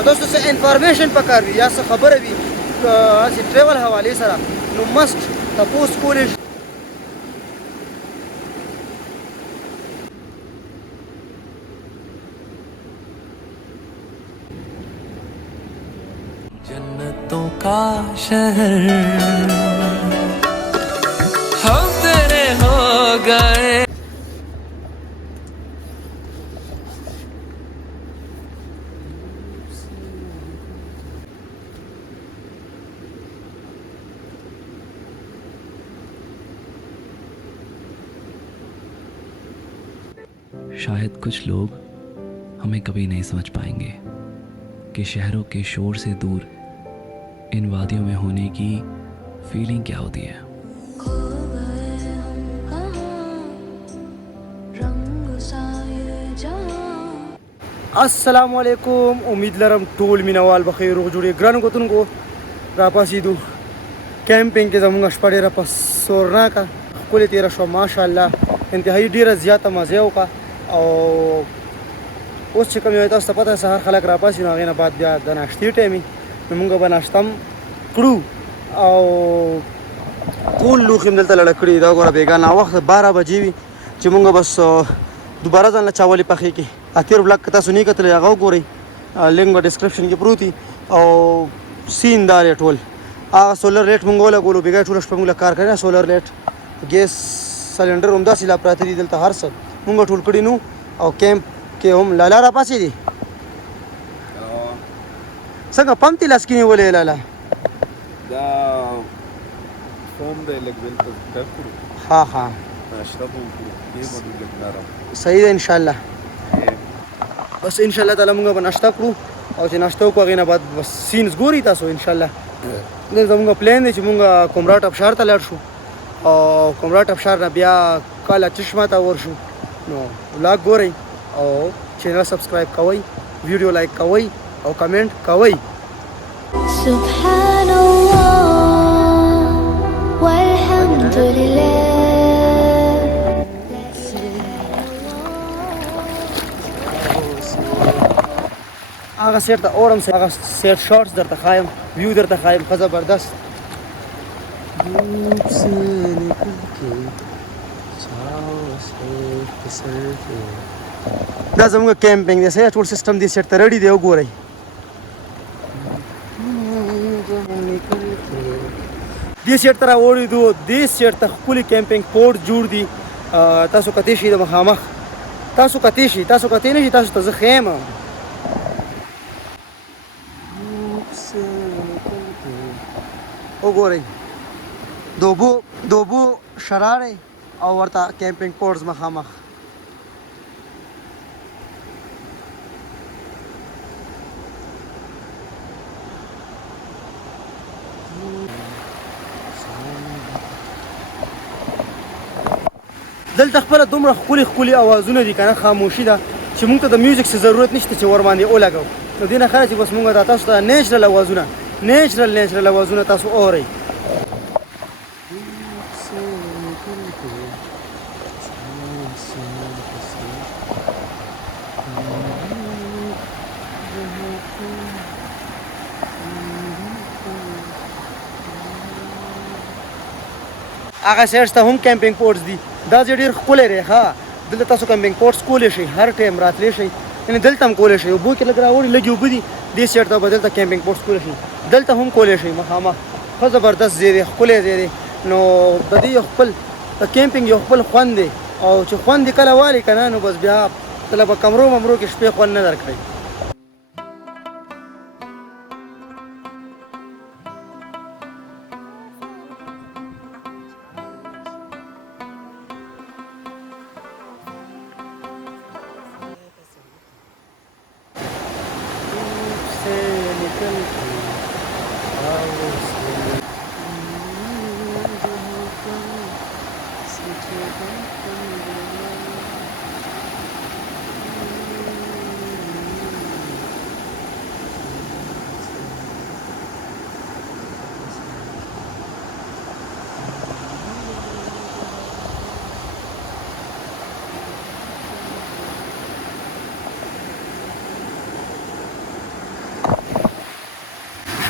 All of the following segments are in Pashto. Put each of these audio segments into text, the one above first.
او تاسو څه انفارمیشن پکار وي یا څه خبره وي هسې ټریول حوالې سره نو مسټ تپوس کولی شئ. जन्नतों का शहर हम तेरे हो गए. शायद कुछ लोग हमें कभी नहीं समझ पाएंगे कि शहरों के शोर से दूर इन वादियों में होने की फीलिंग क्या होती है. السلام علیکم، امید لرم ټول مینوال به خیر روغ جوړې. ګرانو کتونکو راپاسېدو کیمپینګ کې زموږ شپه ډېره په سورناکه ښکلې تېره شوه، ماشاءالله انتهایي ډېره زیاته مزه یې وکړه. او اوس چې کوم یو تاسو ته پته سهار خلک راپاسي نو هغې نه بعد بیا د ناشتې ټایم وي نو موږ به ناشته هم کړو او ټول لوښي هم دلته لړه کړي. دا ګوره بېګا ناوخته 12 بجې وي چې موږ بس دوباره ځان له چاولې پخې کړي. تېر بلاک که تاسو نه کتلی هغه وګورئ، لینک به ډسکرپشن کې پروت وي. او سین دا دی ټول هغه سولر لایټ موږ ولګولو، بېګا ټوله شپه موږ له کار کړی سولر لایټ ګیس سلنډر همداسې لا پراته دي دلته هر څه موږ ټول کړي نو. او کیمپ کې هم لالا راپاسې دي څنګه پمپ دې لاس کې نیولې لالا؟ دا فوم دی لږ دلته ډک کړو. ها ها ناشته به وکړو، دې به ډېر لږ نرم صحیح ده انشاءالله. بس انشاءالله تعالی موږ به ناشته کړو او چې ناشته وکړو هغې نه بعد بس سینز ګوري تاسو انشاءالله. دلته زموږ پلان دی چې موږ کمرات ابشار ته لاړ شو او کمرات ابشار نه بیا کاله چشمه ته ورشو. نو ولاګ ګورئ او چینل سبسکرایب کوئ، ویډیو لایک کوئ او کمنټ کوئ. سبحان الله والحمد لله. هغه سیټ ته اورم هغه سیټ شارټس درته ښایم، ویو درته ښایم ښه زبردست. دا زموږ کیمپینګ دی، صحیح ټول سیسټم دې سیټ ته ریډي دی وګورئ. دې سیټ ته راوړېدو، دې سیټ ته ښکلي کیمپینګ پوډ جوړ دي. تاسو کتی شئ د مخامخ، تاسو کتی شئ، تاسو کتی نه شئ، تاسو ته زه ښیم. وګورئ د اوبو شرارې او ورته کیمپینګ پوډز مخامخ. دلته خپله دومره ښکلي ښکلي اوازونه دي که نه، خاموشي ده چې موږ ته د میوزیک څه ضرورت نشته چې ورباندې ولګو. نو دې نه ښه ده چې بس موږ دا تاسو ته نیچرل اوازونه نیچرل اوازونه تاسو اورئ. هغه سیټس ته هم کیمپینګ پوډز دي. دا ځای ډېر ښکلی دی ښه، دلته تاسو کیمپینګ پوډز کولی شئ، هر ټایم راتلی شئ، یعنې دلته هم کولی شئ. اوبو کې لږ راوړي لږې اوبه دي، دې سیټ ته به دلته کیمپینګ پوډز کولی شئ، دلته هم کولی شئ مخامخ. ښه زبردست ځای دی، ښکلی ځای دی. نو د دې یو خپل د کیمپینګ یو خپل خوند دی او چې خوند دې کله والي که نه نو بس بیا کله به کمرو ممرو کې شپې خوند نه درکوي.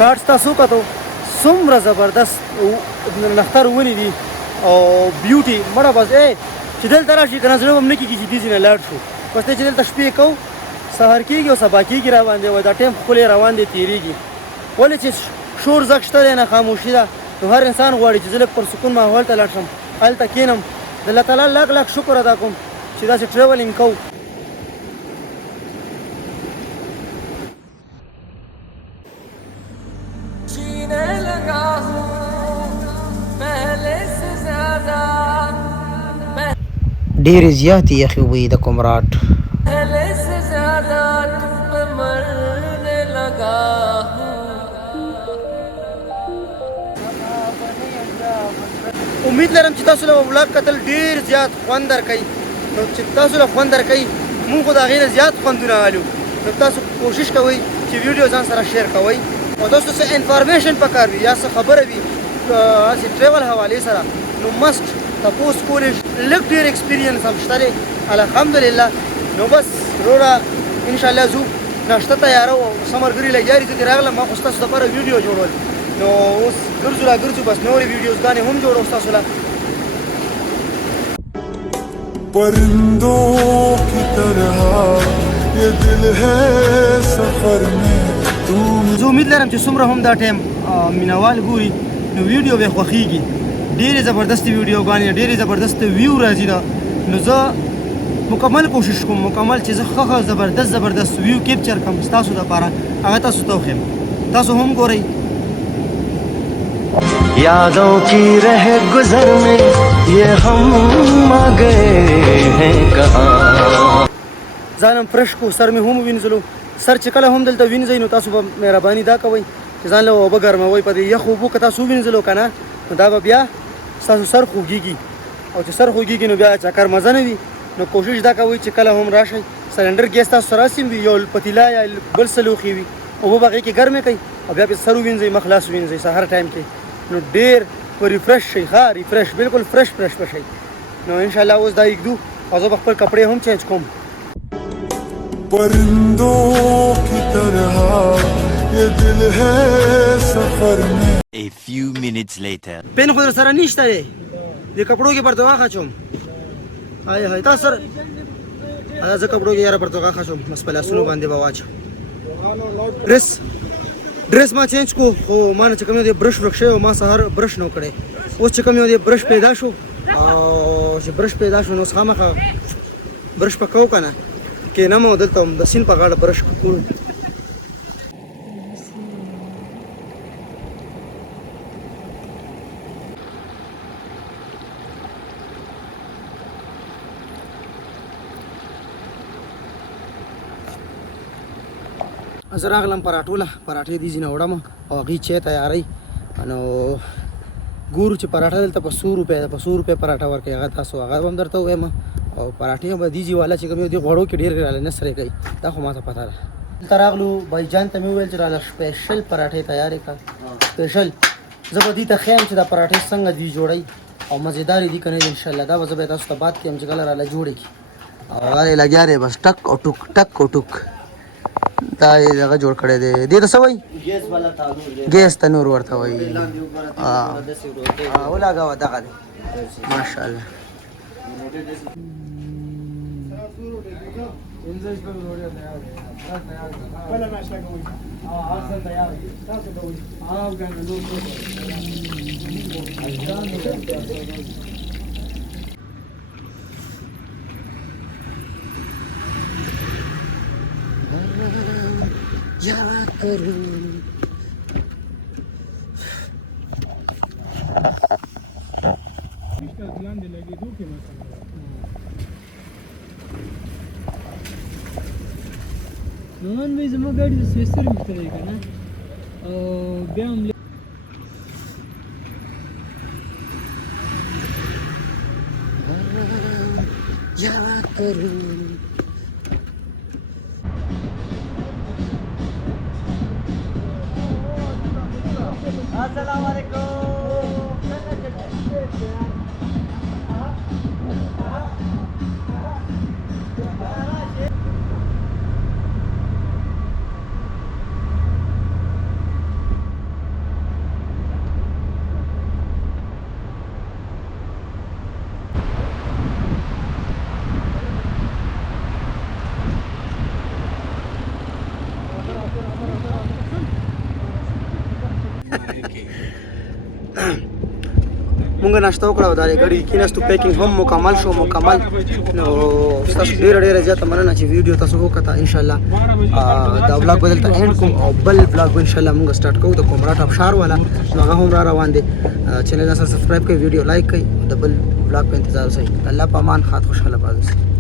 شارټس تاسو کتو څومره زبردست نختر ونې دي او بیوټي مړه بس چې دلته راشي که نه زړه به هم نه کېږي چې دې ځای نه لاړ شو بس دی چې دلته شپې کوو سهار کېږي او سبا کېږي را باندې وایي دا ټایم ښکلی روان دی تېرېږي ولې چې شور زږ شته دی نه خاموشي ده نو هر انسان غواړي چې زه لږ پر سکون ماحول ته لاړ شم هلته کښېنم د الله تعالی لاک لاک شکر ادا کوم چې داسې ټریولینګ کوو ډېرې زیاتې یخې اوبه یې د کمراټ امید لرم چې تاسو له ولاګ کتل ډېر زیات خوند درکوي نو چې تاسو له خوند درکوي مونږ خو د هغې نه زیات خوندونه اخلو نو تاسو کوشش کوئ چې ویډیو ځان سره شیر کوئ او تاسو څه انفارمیشن پکار وي یا څه خبره وي هسې ټریول حوالې سره نو مست تپوس کولی لږ ډېر ایکسپیرینس هم شته دی الحمدلله نو بس وروره انشاءالله ځو ناشته تیاره او څه ملګري لګیا دي زه ترې راغلم ما خو ستاسو دپاره ویډیو جوړول نو اوس ګرځو را ګرځو بس نورې ویډیوزګانې هم جوړو ستاسو له परिंदों की तरह ये दिल है सफर में तुम زه امید لرم چې څومره هم دا ټایم مینوال ګوري نو ویډیو به خوښیږي ډېرې زبردستې ویډیوګانې ډېرې زبردست ویو راځي دا نو زه مکمل کوشش کوم مکمل چې زه ښه زبردست ویو کیپچر کړم ستاسو دپاره هغه تاسو ته وښیم تاسو هم ګورئ यादों की रह गुजर में ये हम आ गए हैं कहाँ ځانم فرش کو سر مې هم وینځلو سر چې کله هم دلته وینځئ نو تاسو به مهرباني دا کوئ چې ځان له اوبه ګرموئ په دې یخو اوبو که تاسو ووینځلو که نه نو دا به بیا ستاسو سر خوږېږي او چې سر خوږېږي نو بیا چکر مزه نه وي نو کوشش دا کوئ چې کله هم راشئ سلنډر ګیس تاسو سره سیم وي یو پتیلا یا بل څه لوښي وي اوبه به هغې کې ګرمې کوئ او بیا پې سر ووینځئ مخ لاس ووینځئ سهار ټایم کې نو ډېر په ریفرش شئ ښه ریفرش بلکل فرش به شئ نو انشاءالله اوس دا یږدو او زه به خپل کپړې هم چینج کوم परिंदों की तरह ये दिल है सफर में A few minutes later. پین خو در سره نشته دی د کپړو کې پرتوغه اچوم هاي هاي تاسو سره زه کپړو کې یاره پرتوغه اچوم بس په لاسونو باندې به واچم ډریس ما چینج کو خو ما نه چې کوم دی برش ورک شوی او ما سهار برش نو کړی اوس چې کوم دی برش پیدا شو او چې برش پیدا شو نو اوس خامخا برش پکاو که نه کېنم او دلته هم د سیند په غاړه برش کړو زه راغلم پراټو له پراټې دې ځینې وړم او هغې چای تیاروي نو ګورو چې پراټه دلته په 100 روپۍ پراټه ورکوي هغه تاسو هغه به هم درته ووایم او پراټې به دیجي والا چې کوم دي غوړو کې ډېر راله نه سرې کوي دا خو ما ته پته ده دلته راغلو بای جان ته مې وویل چې راله سپیشل پراټې تیارې کړه سپیشل زه به دې ته ښیم چې دا پراټې څنګه دي جوړوي او مزېدارې دي که نه دي انشاءالله دا به زه به تاسو ته بات کړم چې کله راله جوړې کړي او هغه یې لګیا دی بس ټک او ټوک دا یې دغه جوړ کړی دی دې ته څه وایي ګیس تنور ورته وایي ولګوه دغه دی ماشاءالله نن به زما ګاډي د سويسر مختلف کنه او بیا هم السلام علیکم مونږ ناشته وکړه او دا غړي کیناستو پیکینګ هم مکمل شو مکمل نو تاسو ډېر زیاته مننه چې ویډیو تاسو وکړه ان شاء الله دا ولاګ بدلته اند کوم او بل ولاګ ان شاء الله مونږ سٹارټ کوو د کومرات ابشار والا هغه هم را روان دي چینل سره سبسکرایب کړئ ویډیو لایک کړئ د بل ولاګ په انتظار اوسئ الله په امان خاط خوشاله پاتې